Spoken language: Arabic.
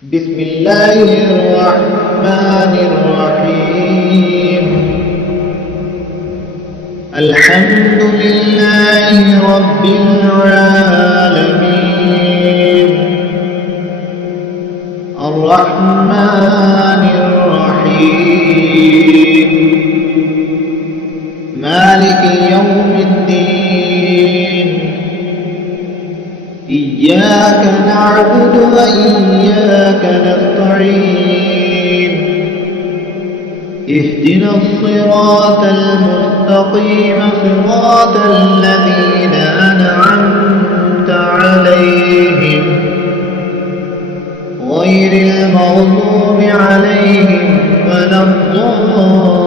بسم الله الرحمن الرحيم. الحمد لله رب العالمين، الرحمن الرحيم، مالك يوم الدين. إياك نعبد وإياك نستعين، اهدنا الصراط المستقيم صراط الذين أنعمت عليهم غير المغضوب عليهم ولا الضالين.